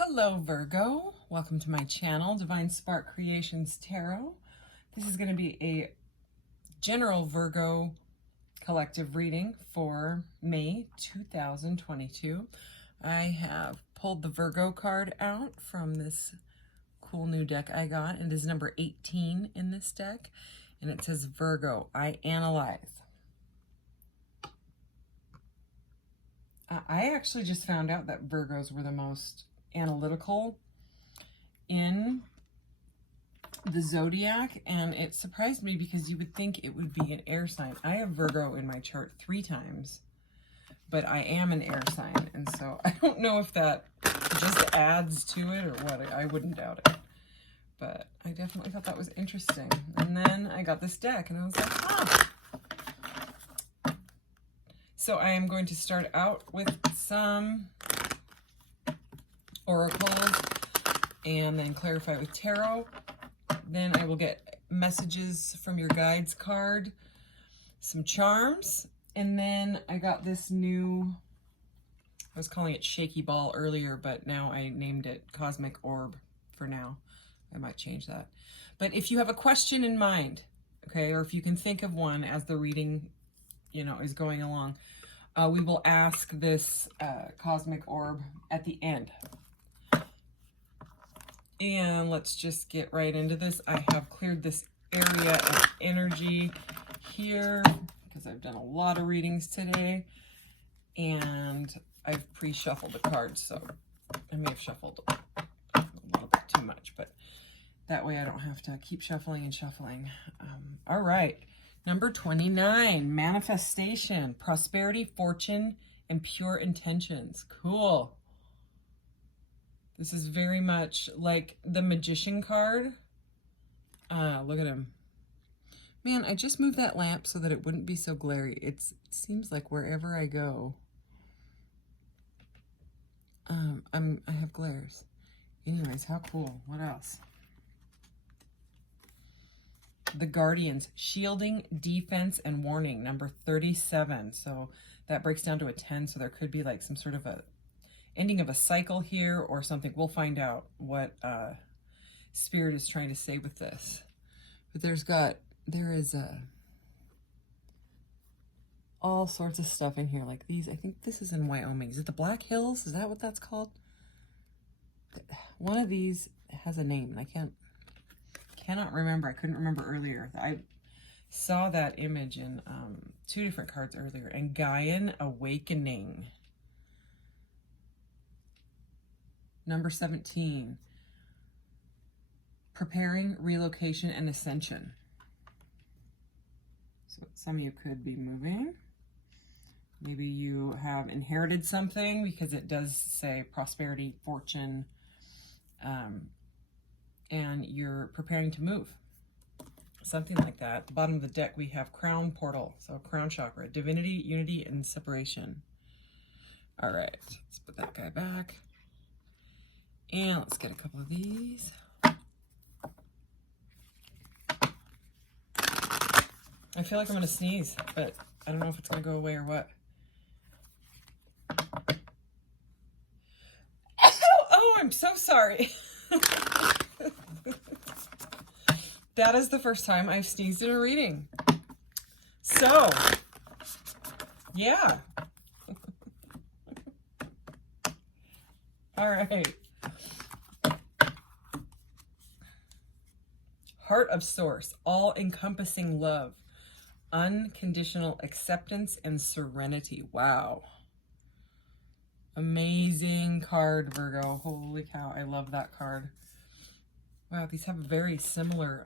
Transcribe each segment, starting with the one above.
Hello Virgo, welcome to my channel, Divine Spark Creations Tarot. This is going to be a general Virgo collective reading for May 2022. I have pulled the Virgo card out from this cool new deck I got. It is number 18 in this deck, and it says Virgo, I analyze. I actually just found out that Virgos were the most analytical in the zodiac, and it surprised me because you would think it would be an air sign. I have Virgo in my chart 3 times, but I am an air sign, and so I don't know if that just adds to it or what. I wouldn't doubt it, but I definitely thought that was interesting. And then I got this deck and I was like, oh. So I am going to start out with some oracles and then clarify with tarot. Then I will get messages from your guides card, some charms, and then I got this new, I was calling it shaky ball earlier, but now I named it cosmic orb for now. I might change that. But if you have a question in mind, okay, or if you can think of one as the reading, is going along, we will ask this cosmic orb at the end. And let's just get right into this. I have cleared this area of energy here because I've done a lot of readings today. And I've pre-shuffled the cards, so I may have shuffled a little bit too much, but that way I don't have to keep shuffling and shuffling. All right, number 29, manifestation, prosperity, fortune, and pure intentions. Cool. This is very much like the Magician card. Look at him. Man, I just moved that lamp so that it wouldn't be so glary. It seems like wherever I go, I have glares. Anyways, how cool. What else? The Guardians, shielding, defense, and warning, number 37. So that breaks down to a 10, so there could be like some sort of a ending of a cycle here or something. We'll find out what Spirit is trying to say with this. But there is all sorts of stuff in here like these. I think this is in Wyoming. Is it the Black Hills? Is that what that's called? One of these has a name, and I cannot remember. I couldn't remember earlier. I saw that image in 2 different cards earlier. And Gaian Awakening. Number 17, preparing, relocation, and ascension. So some of you could be moving. Maybe you have inherited something because it does say prosperity, fortune, and you're preparing to move. Something like that. At the bottom of the deck, we have crown portal. So crown chakra, divinity, unity, and separation. All right, let's put that guy back. And let's get a couple of these. I feel like I'm going to sneeze, but I don't know if it's going to go away or what. Oh, I'm so sorry. That is the first time I've sneezed in a reading. So, yeah. All right. Heart of Source, all-encompassing love, unconditional acceptance, and serenity. Wow. Amazing card, Virgo. Holy cow, I love that card. Wow, these have a very similar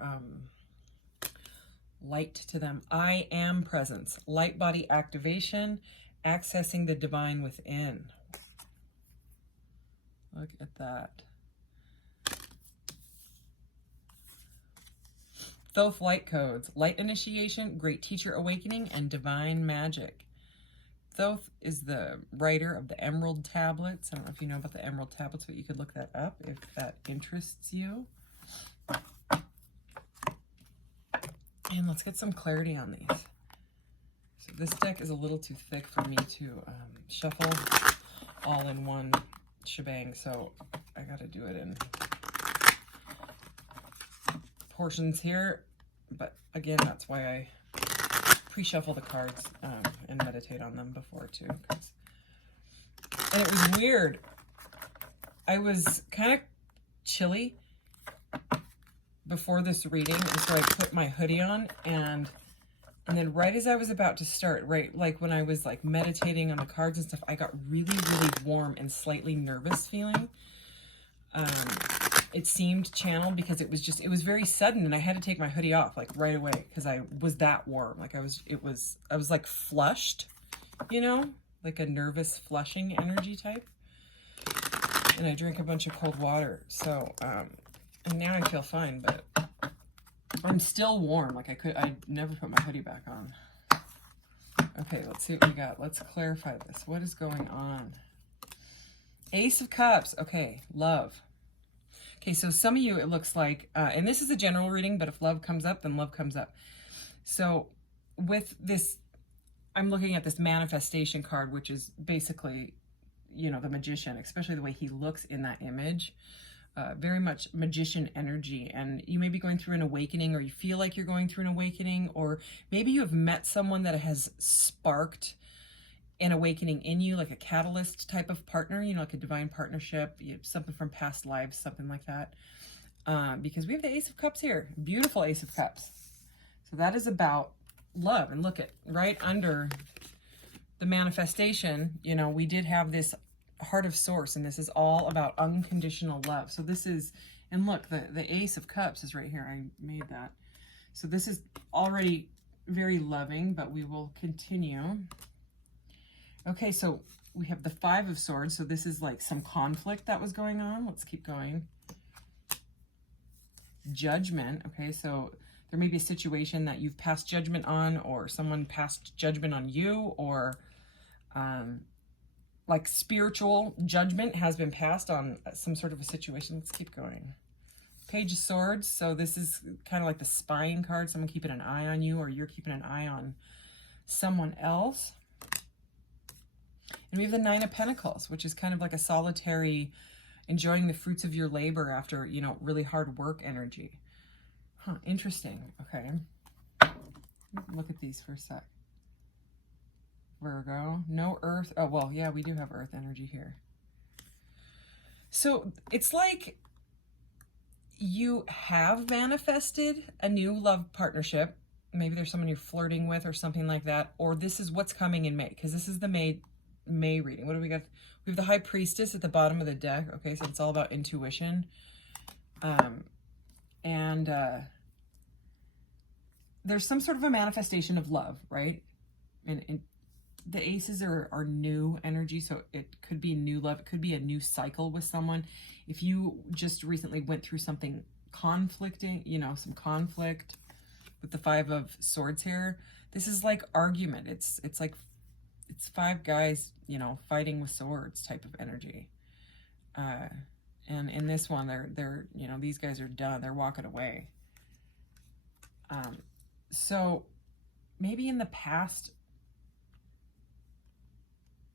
light to them. I am presence, light body activation, accessing the divine within. Look at that. Thoth light codes, light initiation, great teacher awakening, and divine magic. Thoth is the writer of the Emerald Tablets. I don't know if you know about the Emerald Tablets, but you could look that up if that interests you. And let's get some clarity on these. So this deck is a little too thick for me to shuffle all in one shebang, so I I got to do it in portions here. But again, that's why I pre-shuffle the cards and meditate on them before too. And it was weird. I was kind of chilly before this reading, and so I put my hoodie on, and then right as I was about to start, right, like when I was like meditating on the cards and stuff, I got really, really warm and slightly nervous feeling. It seemed channeled because it was very sudden, and I had to take my hoodie off like right away because I was that warm. Like I was like flushed, you know, like a nervous flushing energy type. And I drank a bunch of cold water. So, and now I feel fine, but I'm still warm. Like I never put my hoodie back on. Okay, let's see what we got. Let's clarify this. What is going on? Ace of Cups. Okay, love. Okay, so some of you, it looks like, and this is a general reading, but if love comes up, then love comes up. So with this, I'm looking at this manifestation card, which is basically, you know, the magician, especially the way he looks in that image. Very much magician energy, and you may be going through an awakening, or you feel like you're going through an awakening, or maybe you have met someone that has sparked an awakening in you, like a catalyst type of partner, you know, like a divine partnership, something from past lives, something like that. Because we have the Ace of Cups here, beautiful Ace of Cups. So that is about love. And look at right under the manifestation, you know, we did have this Heart of Source, and this is all about unconditional love. So this is, and look, the Ace of Cups is right here. I made that. So this is already very loving, but we will continue. Okay, so we have the Five of Swords. So this is like some conflict that was going on. Let's keep going. Judgment. Okay, so there may be a situation that you've passed judgment on, or someone passed judgment on you, or like spiritual judgment has been passed on some sort of a situation. Let's keep going. Page of Swords. So this is kind of like the spying card. Someone keeping an eye on you, or you're keeping an eye on someone else. And we have the Nine of Pentacles, which is kind of like a solitary, enjoying the fruits of your labor after, you know, really hard work energy. Huh, interesting. Okay. Look at these for a sec. Virgo, no earth. Oh, well, yeah, we do have earth energy here. So it's like you have manifested a new love partnership. Maybe there's someone you're flirting with or something like that. Or this is what's coming in May, because this is the May reading. What do we got? We have the High Priestess at the bottom of the deck. Okay, so it's all about intuition. There's some sort of a manifestation of love, right? And the aces are new energy, so it could be new love. It could be a new cycle with someone. If you just recently went through something conflicting, you know, some conflict with the Five of Swords here, this is like argument. It's like, it's five guys, you know, fighting with swords type of energy. And in this one, they're, you know, these guys are done. They're walking away. So maybe in the past,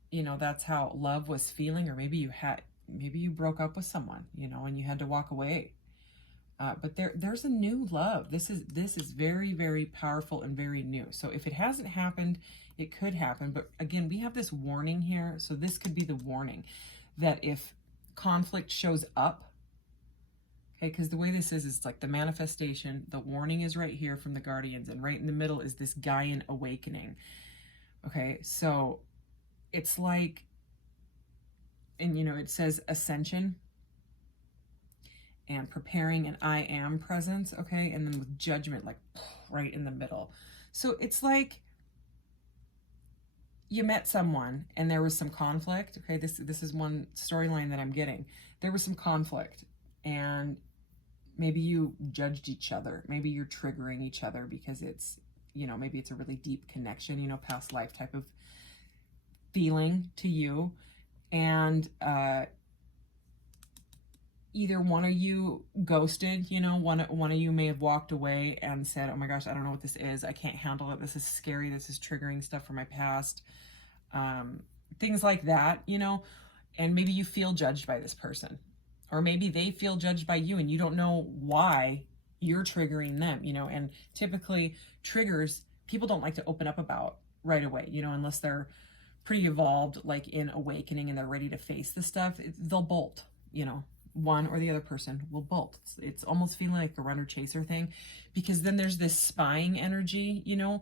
you know, that's how love was feeling, or maybe you broke up with someone, you know, and you had to walk away. But there's a new love. This is very, very powerful and very new. So if it hasn't happened, it could happen. But again, we have this warning here. So this could be the warning that if conflict shows up, okay, because the way this is, it's like the manifestation, the warning is right here from the Guardians, and right in the middle is this Gaian awakening. Okay, so it's like, and you know, it says ascension and preparing an I am presence, okay, and then with judgment, like right in the middle. So it's like you met someone and there was some conflict, okay, this is one storyline that I'm getting. There was some conflict, and maybe you judged each other. Maybe you're triggering each other because it's, you know, maybe it's a really deep connection, you know, past life type of feeling to you. And either one of you ghosted, you know, one of you may have walked away and said, oh my gosh, I don't know what this is. I can't handle it. This is scary. This is triggering stuff from my past. Things like that, you know, and maybe you feel judged by this person. Or maybe they feel judged by you and you don't know why you're triggering them, you know. And typically triggers, people don't like to open up about right away, you know, unless they're pretty evolved, like in awakening, and they're ready to face the stuff. They'll bolt, you know. One or the other person will bolt. It's almost feeling like a runner chaser thing, because then there's this spying energy, you know,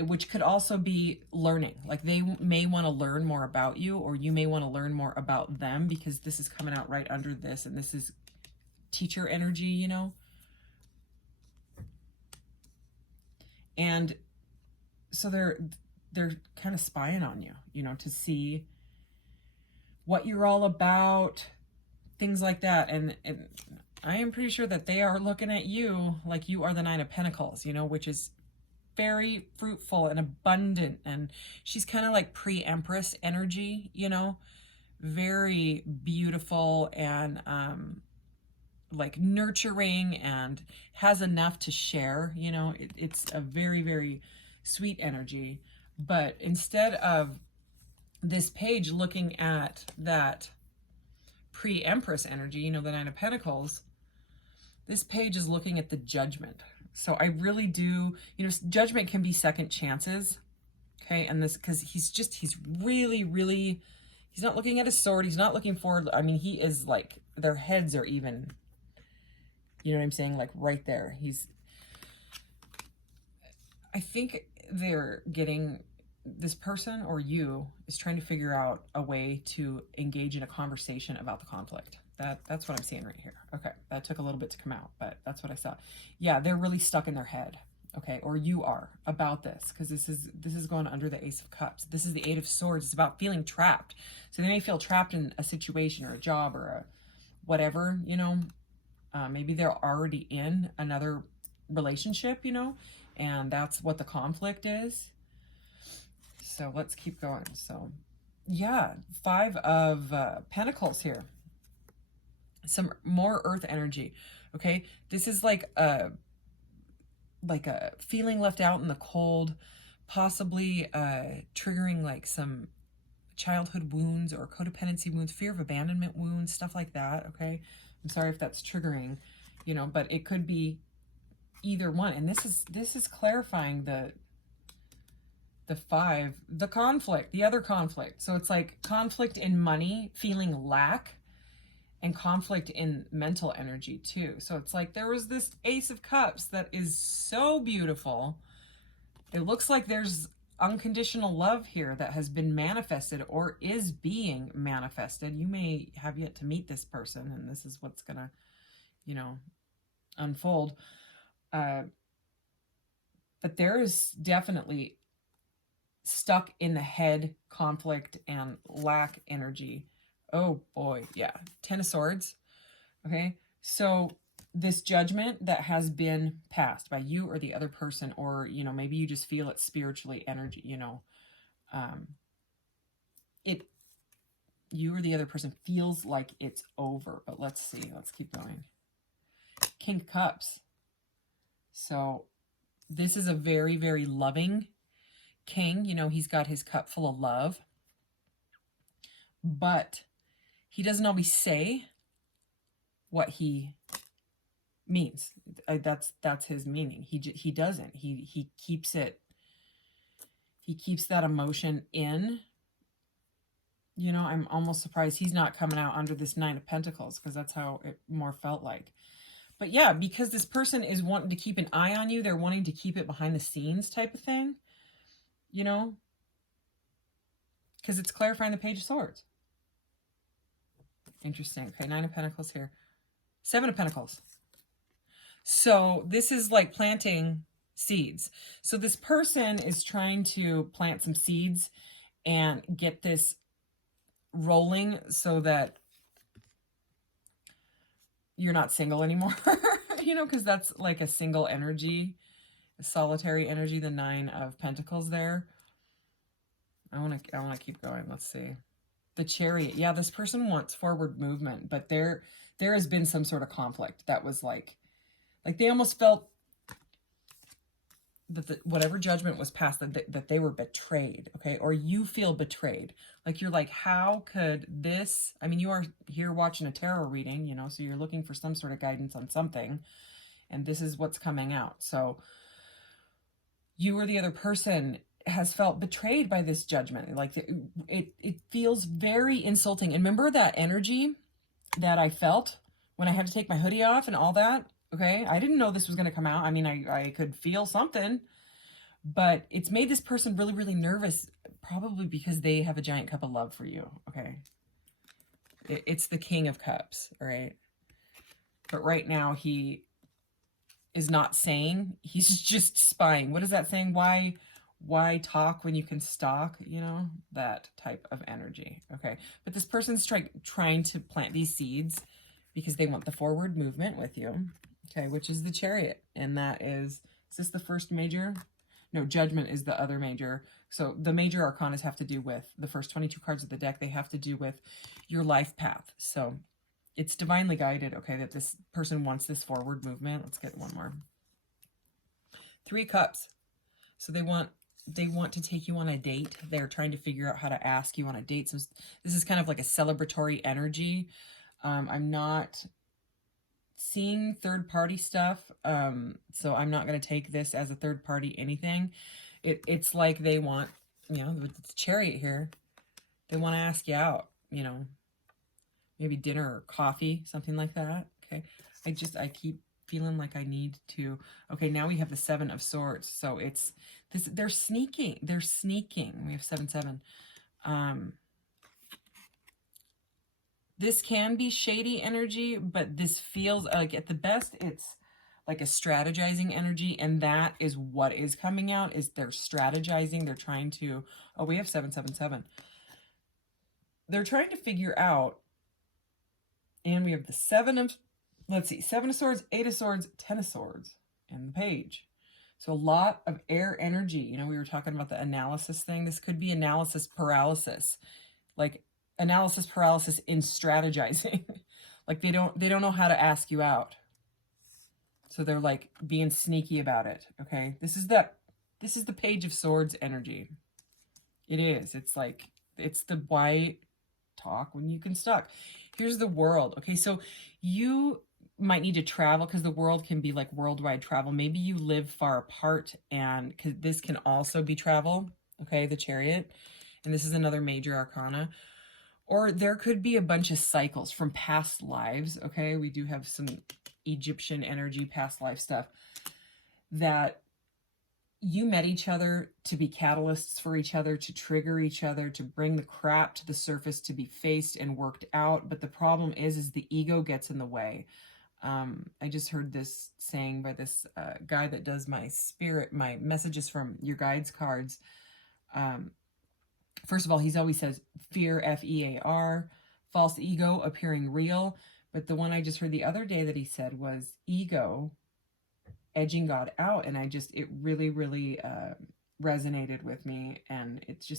which could also be learning. Like they may want to learn more about you, or you may want to learn more about them, because this is coming out right under this, and this is teacher energy, you know. And so they're kind of spying on you, you know, to see what you're all about, things like that. And I am pretty sure that they are looking at you like you are the Nine of Pentacles, you know, which is very fruitful and abundant. And she's kind of like pre-Empress energy, you know, very beautiful and like nurturing, and has enough to share, you know. It's a very, very sweet energy. But instead of this page looking at that pre-Empress energy, you know, the Nine of Pentacles, this page is looking at the Judgment. So I really do, you know, Judgment can be second chances, okay? And this, because he's really, really, he's not looking at his sword. He's not looking forward. I mean, he is like, their heads are even, you know what I'm saying? Like right there. I think they're getting, this person or you is trying to figure out a way to engage in a conversation about the conflict. That's what I'm seeing right here. Okay, that took a little bit to come out, but that's what I saw. Yeah, they're really stuck in their head, okay? Or you are, about this, because this is going under the Ace of Cups. This is the Eight of Swords. It's about feeling trapped. So they may feel trapped in a situation or a job or a whatever, you know. Maybe they're already in another relationship, you know, and that's what the conflict is. So let's keep going. So yeah, Five of Pentacles here. Some more earth energy. Okay, this is like a feeling left out in the cold, possibly triggering like some childhood wounds or codependency wounds, fear of abandonment wounds, stuff like that. Okay, I'm sorry if that's triggering, you know, but it could be either one. And this is clarifying the five, the conflict, the other conflict. So it's like conflict in money, feeling lack, and conflict in mental energy too. So it's like there was this Ace of Cups that is so beautiful. It looks like there's unconditional love here that has been manifested or is being manifested. You may have yet to meet this person, and this is what's gonna, you know, unfold. But there is definitely stuck in the head conflict and lack energy. Oh boy, yeah. Ten of Swords. Okay, so this judgment that has been passed by you or the other person, or, you know, maybe you just feel it spiritually, energy, you know, you or the other person feels like it's over. But let's see, let's keep going. King of Cups. So this is a very, very loving king. You know, he's got his cup full of love, but he doesn't always say what he means. That's his meaning. He doesn't. He keeps it. He keeps that emotion in. You know, I'm almost surprised he's not coming out under this Nine of Pentacles, because that's how it more felt like. But yeah, because this person is wanting to keep an eye on you. They're wanting to keep it behind the scenes type of thing. You know, because it's clarifying the Page of Swords. Interesting. Okay, Nine of Pentacles here. Seven of Pentacles. So this is like planting seeds. So this person is trying to plant some seeds and get this rolling so that you're not single anymore. You know, because that's like a single energy, a solitary energy, the Nine of Pentacles there. I want to keep going. Let's see. The Chariot. Yeah, this person wants forward movement, but there has been some sort of conflict that was like they almost felt that whatever judgment was passed, that they were betrayed, okay? Or you feel betrayed. Like you're like, how could this, I mean, you are here watching a tarot reading, you know, so you're looking for some sort of guidance on something, and this is what's coming out. So you or the other person has felt betrayed by this judgment. Like it feels very insulting. And remember that energy that I felt when I had to take my hoodie off and all that? Okay, I didn't know this was going to come out. I mean, I could feel something, but it's made this person really, really nervous, probably because they have a giant cup of love for you, okay? It's the King of Cups, all right? But right now, he is not saying, he's just spying. What is that saying? Why talk when you can stalk? You know, that type of energy, okay? But this person's trying to plant these seeds because they want the forward movement with you, okay, which is the Chariot. And that is this the first major? No, Judgment is the other major. So the major arcanas have to do with the first 22 cards of the deck. They have to do with your life path. So it's divinely guided, okay, that this person wants this forward movement. Let's get one more. 3 Cups. So they want to take you on a date. They're trying to figure out how to ask you on a date. So this is kind of like a celebratory energy. I'm not seeing third-party stuff, so I'm not going to take this as a third-party anything. It's like they want, you know, with the Chariot here, they want to ask you out, you know, maybe dinner or coffee, something like that, okay? I keep feeling like I need to, okay, now we have the 7 of Swords, so it's, this, they're sneaking, we have 7-7, this can be shady energy, but this feels like at the best, it's like a strategizing energy. And that is what is coming out is they're strategizing. They're trying to, oh, we have 7-7-7. They're trying to figure out, and we have the 7 of, let's see, 7 of Swords, 8 of Swords, 10 of Swords, and the Page. So a lot of air energy. You know, we were talking about the analysis thing. This could be analysis paralysis. Like, analysis paralysis in strategizing. Like they don't know how to ask you out, so they're like being sneaky about it, okay? This is the Page of Swords energy. It is, it's like, it's the why talk when you can stalk. Here's the World, okay? So you might need to travel, because the World can be like worldwide travel. Maybe you live far apart, and because this can also be travel, okay? The Chariot, and this is another major arcana. Or there could be a bunch of cycles from past lives, okay? We do have some Egyptian energy, past life stuff, that you met each other to be catalysts for each other, to trigger each other, to bring the crap to the surface, to be faced and worked out. But the problem is the ego gets in the way. I just heard this saying by this guy that does my messages from your guides cards. First of all, he's always says fear, F-E-A-R, false ego appearing real. But the one I just heard the other day that he said was ego edging God out. And it really, really resonated with me. And it's,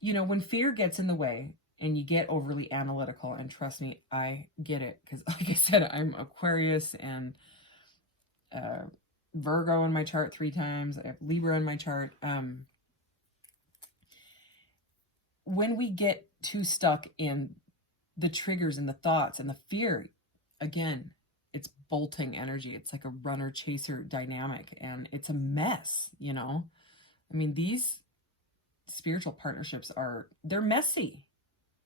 you know, when fear gets in the way and you get overly analytical, and trust me, I get it. Because like I said, I'm Aquarius and Virgo in my chart 3 times. I have Libra in my chart. When we get too stuck in the triggers and the thoughts and the fear, again, it's bolting energy. It's like a runner-chaser dynamic, and it's a mess, you know? I mean, these spiritual partnerships they're messy.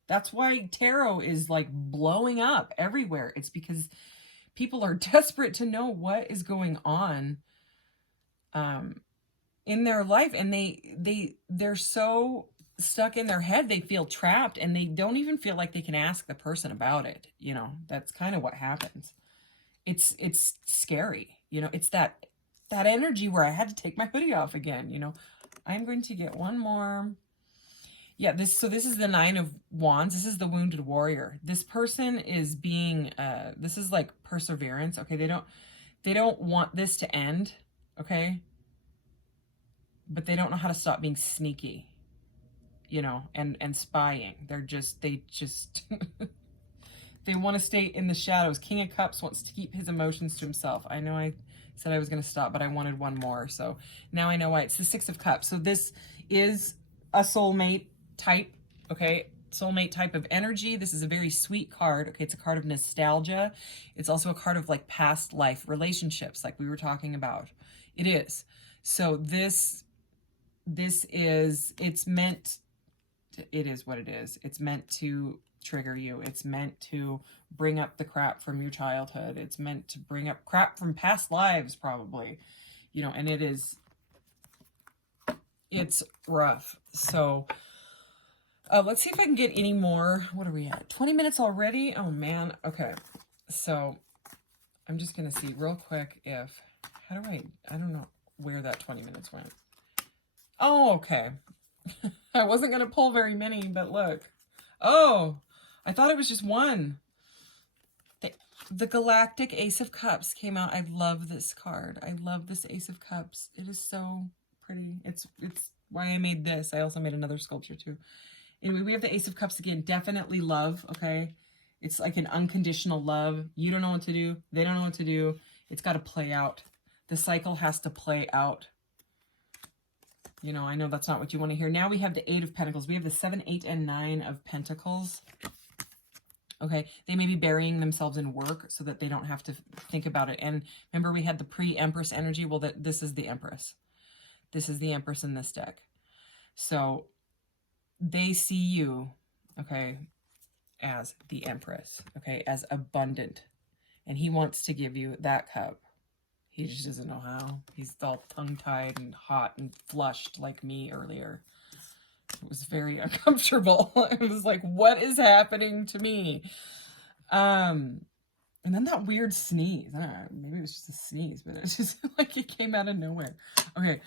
That's why tarot is like blowing up everywhere. It's because people are desperate to know what is going on in their life, and they're so stuck in their head, they feel trapped, and they don't even feel like they can ask the person about it. You know, that's kind of what happens. It's scary, you know. It's that energy where I had to take my hoodie off again, you know. I'm going to get one more. Yeah, this is the 9 of Wands. This is the Wounded Warrior. This person is being this is like perseverance, okay? They don't want this to end, okay? But they don't know how to stop being sneaky, you know, and spying. They want to stay in the shadows. King of Cups wants to keep his emotions to himself. I know I Said I was going to stop, but I wanted one more. So now I know why. It's the Six of Cups. So this is a soulmate type, okay? Soulmate type of energy. This is a very sweet card. Okay, it's a card of nostalgia. It's also a card of like past life relationships, like we were talking about. It is. So this is, it's meant to, it is what it is. It's meant to trigger you. It's meant to bring up the crap from your childhood. It's meant to bring up crap from past lives, probably, you know, and it's rough. So let's see if I can get any more. What are we at? 20 minutes already? Oh man. Okay. So I'm just going to see real quick if, I don't know where that 20 minutes went. Oh, okay. I wasn't going to pull very many, but look. Oh, I thought it was just one. The Galactic Ace of Cups came out. I love this card. I love this Ace of Cups. It is so pretty. It's why I made this. I also made another sculpture too. Anyway, we have the Ace of Cups again. Definitely love, okay? It's like an unconditional love. You don't know what to do. They don't know what to do. It's got to play out. The cycle has to play out. You know, I know that's not what you want to hear. Now we have the Eight of Pentacles. We have the 7, 8, and 9 of Pentacles. Okay, they may be burying themselves in work so that they don't have to think about it. And remember, we had the pre-Empress energy. Well, this is the Empress. This is the Empress in this deck. So they see you, okay, as the Empress, okay, as abundant. And he wants to give you that cup. He just doesn't know how. He's all tongue-tied and hot and flushed like me earlier. It was very uncomfortable. It was like, what is happening to me? And then that weird sneeze. I don't know, maybe it was just a sneeze, but it's just like it came out of nowhere. Okay,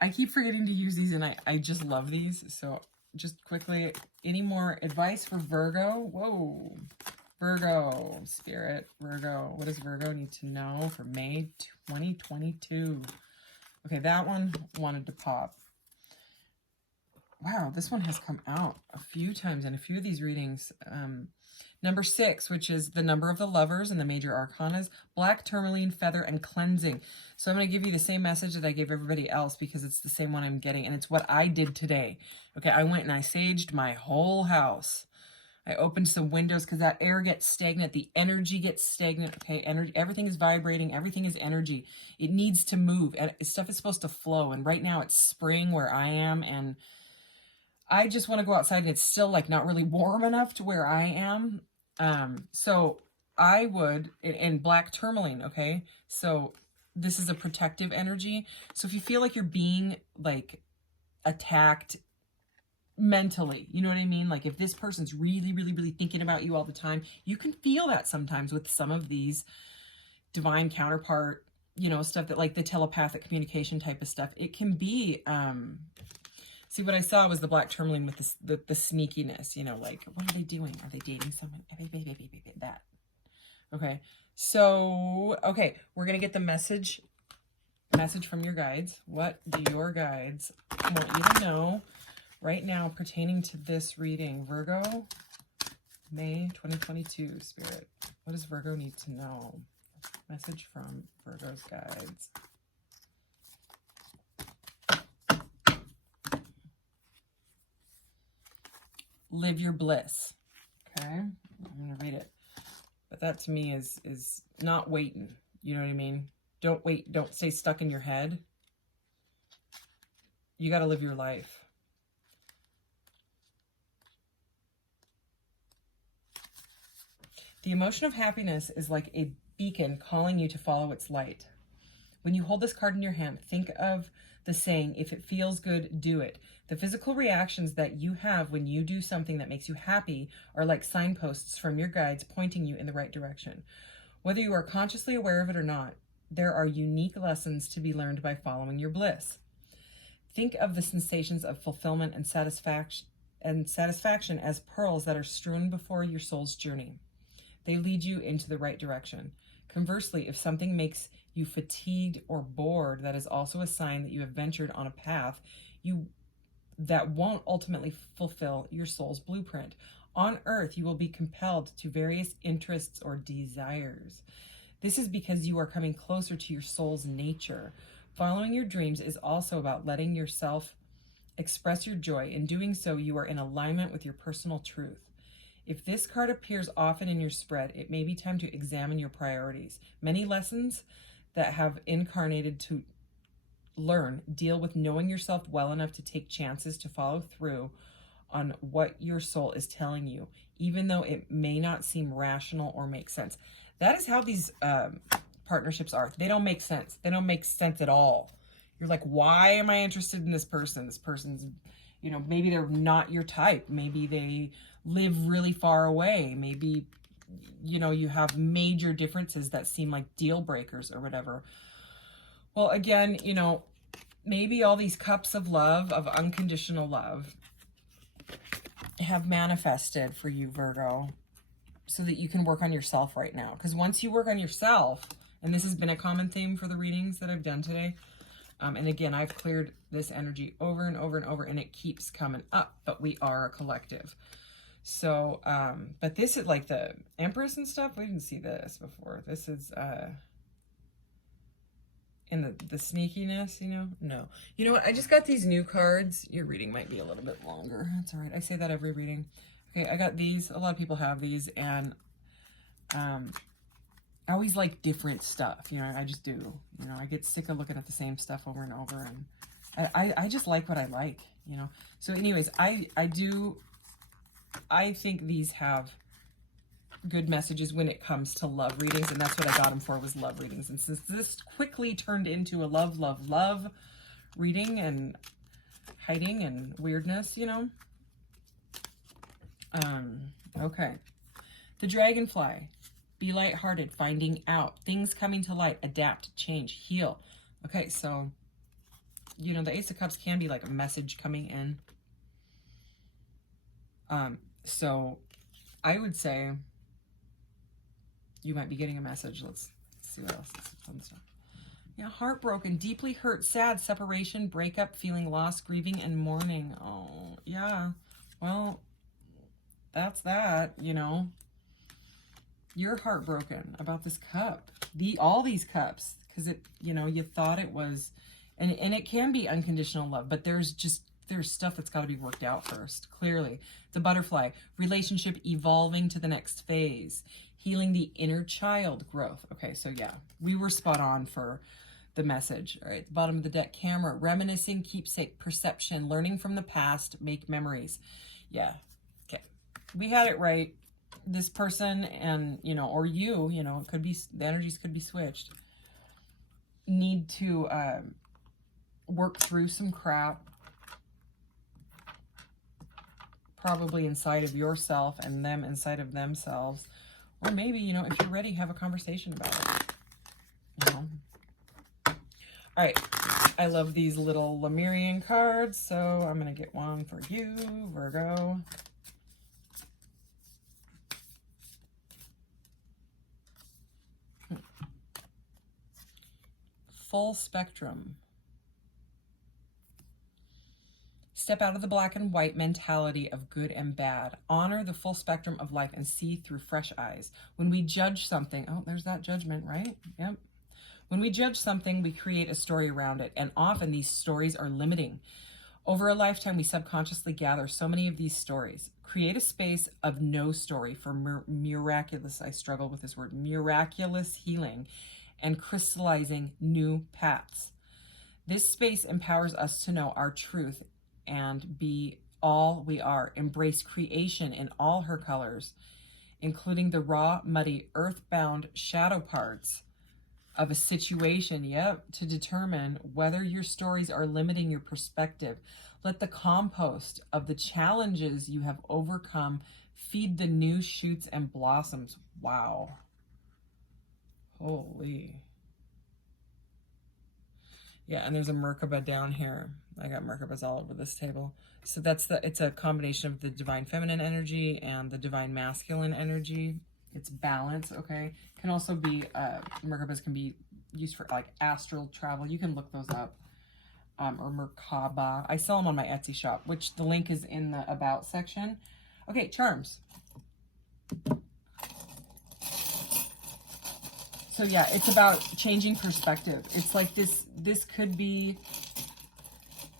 I keep forgetting to use these, and I just love these. So just quickly, any more advice for Virgo? Whoa. Virgo, Spirit, Virgo. What does Virgo need to know for May 2022? Okay, that one wanted to pop. Wow, this one has come out a few times in a few of these readings. Number 6, which is the number of the lovers and the major arcanas, black tourmaline, feather, and cleansing. So I'm going to give you the same message that I gave everybody else because it's the same one I'm getting, and it's what I did today. Okay, I went and I saged my whole house. I opened some windows because that air gets stagnant. The energy gets stagnant. Okay, energy. Everything is vibrating. Everything is energy. It needs to move. And stuff is supposed to flow. And right now it's spring where I am, and I just want to go outside, and it's still like not really warm enough to where I am. So I would, in black tourmaline, okay? So this is a protective energy. So if you feel like you're being like attacked mentally, you know what I mean? Like if this person's really, really, really thinking about you all the time, you can feel that sometimes with some of these divine counterpart, you know, stuff that like the telepathic communication type of stuff. It can be, see, what I saw was the black tourmaline with this, the sneakiness, you know, like, what are they doing? Are they dating someone? That. Okay. So, okay, we're going to get the message from your guides. What do your guides want you to know right now pertaining to this reading? Virgo, May 2022, Spirit. What does Virgo need to know? Message from Virgo's guides. Live your bliss. Okay, I'm going to read it. But that to me is not waiting. You know what I mean? Don't wait. Don't stay stuck in your head. You got to live your life. The emotion of happiness is like a beacon calling you to follow its light. When you hold this card in your hand, think of the saying, if it feels good, do it. The physical reactions that you have when you do something that makes you happy are like signposts from your guides pointing you in the right direction. Whether you are consciously aware of it or not, there are unique lessons to be learned by following your bliss. Think of the sensations of fulfillment and satisfaction as pearls that are strewn before your soul's journey. They lead you into the right direction. Conversely, if something makes you fatigued or bored, that is also a sign that you have ventured on a path that won't ultimately fulfill your soul's blueprint. On earth, you will be compelled to various interests or desires. This is because you are coming closer to your soul's nature. Following your dreams is also about letting yourself express your joy. In doing so, you are in alignment with your personal truth. If this card appears often in your spread, it may be time to examine your priorities. Many lessons that have incarnated to learn deal with knowing yourself well enough to take chances to follow through on what your soul is telling you, even though it may not seem rational or make sense. That is how these partnerships are. They don't make sense. They don't make sense at all. You're like, why am I interested in this person? This person's, you know, maybe they're not your type. Maybe they live really far away. Maybe, you know, you have major differences that seem like deal breakers or whatever. Well, again, you know, maybe all these cups of love, of unconditional love, have manifested for you, Virgo, so that you can work on yourself right now. Because once you work on yourself, and this has been a common theme for the readings that I've done today, and again, I've cleared this energy over and over and over, and it keeps coming up, but we are a collective. So, but this is like the Empress and stuff. We didn't see this before. This is, in the sneakiness, you know? No. You know what? I just got these new cards. Your reading might be a little bit longer. That's all right. I say that every reading. Okay, I got these. A lot of people have these, and I always like different stuff. You know, I just do. You know, I get sick of looking at the same stuff over and over, and I just like what I like, you know? So anyways, I think these have good messages when it comes to love readings, and that's what I got them for, was love readings. And since this quickly turned into a love reading and hiding and weirdness, you know. Okay. The Dragonfly. Be lighthearted, finding out, things coming to light, adapt, change, heal. Okay, so, you know, the Ace of Cups can be like a message coming in. So I would say you might be getting a message. Let's see what else. Fun stuff. Yeah, heartbroken, deeply hurt, sad, separation, breakup, feeling lost, grieving, and mourning. Oh, yeah. Well, that's that, you know. You're heartbroken about this cup. All these cups. Because it, you know, you thought it was, and it can be unconditional love, but there's stuff that's got to be worked out first, clearly. The Butterfly, relationship evolving to the next phase, healing the inner child growth. Okay, so yeah, we were spot on for the message. All right, the bottom of the deck, Camera, reminiscing, keepsake, perception, learning from the past, make memories. Yeah, okay, we had it right. This person and, you know, or you know, it could be, the energies could be switched, need to work through some crap, probably inside of yourself and them inside of themselves. Or maybe, you know, if you're ready, have a conversation about it. You know? All right. I love these little Lemurian cards, so I'm going to get one for you, Virgo. Full spectrum. Step out of the black and white mentality of good and bad. Honor the full spectrum of life and see through fresh eyes. When we judge something, oh, there's that judgment, right? Yep. When we judge something, we create a story around it, and often these stories are limiting. Over a lifetime, we subconsciously gather so many of these stories. Create a space of no story for miraculous, I struggle with this word, miraculous healing and crystallizing new paths. This space empowers us to know our truth and be all we are. Embrace creation in all her colors, including the raw, muddy, earthbound shadow parts of a situation, to determine whether your stories are limiting your perspective. Let the compost of the challenges you have overcome feed the new shoots and blossoms. Wow. Holy. Yeah, and there's a Merkaba down here. I got Merkabas all over this table. So it's a combination of the divine feminine energy and the divine masculine energy. It's balance, okay? Can also be, Merkabas can be used for like astral travel. You can look those up. Or Merkaba. I sell them on my Etsy shop, which the link is in the About section. Okay, charms. So yeah, it's about changing perspective. It's like this could be,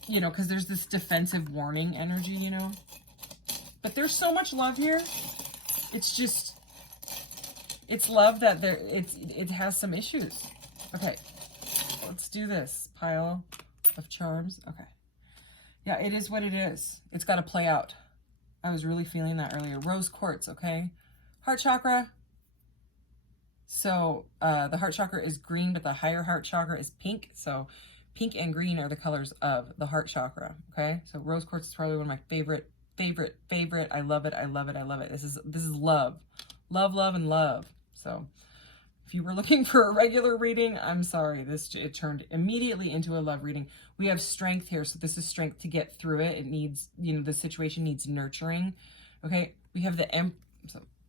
you know, because there's this defensive warning energy, you know. But there's so much love here. It's just, it's love that it has some issues. Okay, let's do this pile of charms. Okay. Yeah, it is what it is. It's got to play out. I was really feeling that earlier. Rose quartz, okay? Heart chakra. So the heart chakra is green, but the higher heart chakra is pink. So pink and green are the colors of the heart chakra, okay? So rose quartz is probably one of my favorite. I love it. I love it. I love it. This is love. Love, love, and love. So if you were looking for a regular reading, I'm sorry. It turned immediately into a love reading. We have strength here. So this is strength to get through it. It needs, you know, the situation needs nurturing. Okay. We have the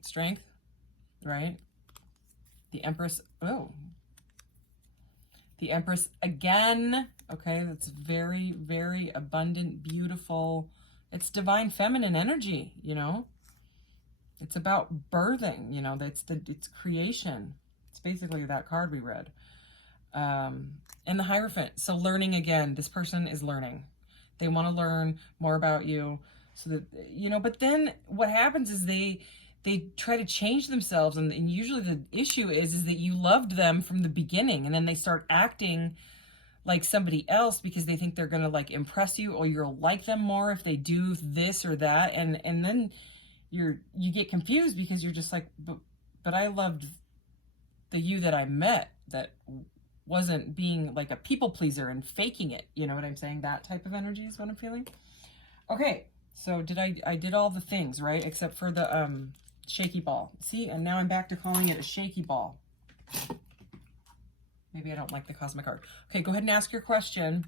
strength, right? The Empress. Oh, the Empress again. Okay. That's very, very abundant, beautiful. It's divine feminine energy, you know. It's about birthing, you know, it's creation. It's basically that card we read. And the Hierophant. So learning again, this person is learning. They want to learn more about you so that, you know, but then what happens is they try to change themselves. And usually the issue is that you loved them from the beginning and then they start acting like somebody else because they think they're going to like impress you or you'll like them more if they do this or that. And then you get confused because you're just like, but I loved the you that I met that wasn't being like a people pleaser and faking it. You know what I'm saying? That type of energy is what I'm feeling. Okay. So I did all the things, right? Except for the shaky ball. See, and now I'm back to calling it a shaky ball. Maybe I don't like the cosmic card. Okay, go ahead and ask your question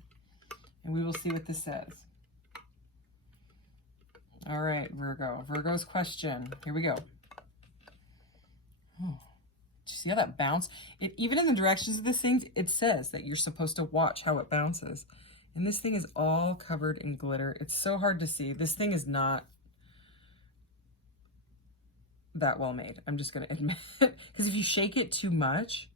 and we will see what this says. All right, Virgo. Virgo's question. Here we go. Oh, did you see how that bounced? Even in the directions of this thing, it says that you're supposed to watch how it bounces. And this thing is all covered in glitter. It's so hard to see. This thing is not that well made. I'm just going to admit it. Because if you shake it too much,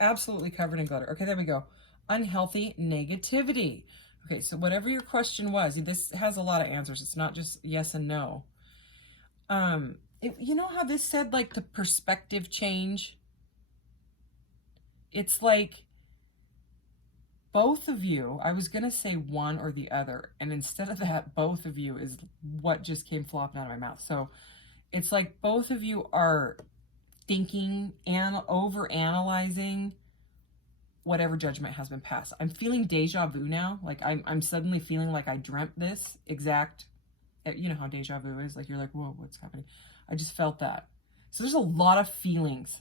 absolutely covered in glitter. Okay, there we go. Unhealthy negativity. Okay, so whatever your question was, this has a lot of answers. It's not just yes and no. You know how this said like the perspective change? It's like both of you, I was going to say one or the other. And instead of that, both of you is what just came flopping out of my mouth. So it's like both of you are thinking and over-analyzing whatever judgment has been passed. I'm feeling deja vu now. Like I'm suddenly feeling like I dreamt this exact, you know how deja vu is? Like you're like, whoa, what's happening? I just felt that. So there's a lot of feelings.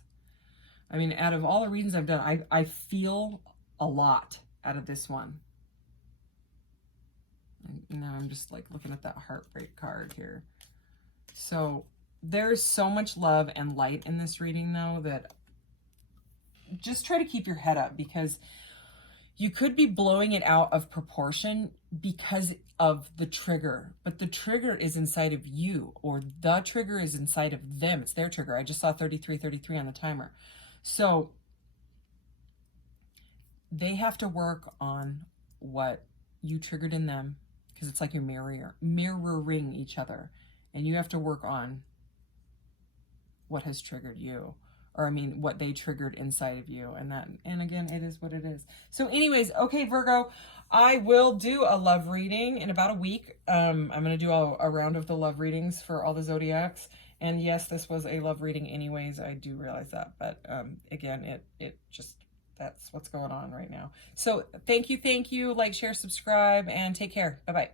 I mean, out of all the readings I've done, I feel a lot out of this one. And now I'm just like looking at that heartbreak card here. So there's so much love and light in this reading though that just try to keep your head up because you could be blowing it out of proportion because of the trigger, but the trigger is inside of you or the trigger is inside of them. It's their trigger. I just saw 33 on the timer. So they have to work on what you triggered in them because it's like you're mirroring each other and you have to work on what has triggered you. Or I mean, what they triggered inside of you. And again, it is what it is. So anyways, okay, Virgo, I will do a love reading in about a week. I'm going to do a round of the love readings for all the zodiacs. And yes, this was a love reading anyways. I do realize that. But again, it just, that's what's going on right now. So thank you. Like, share, subscribe, and take care. Bye-bye.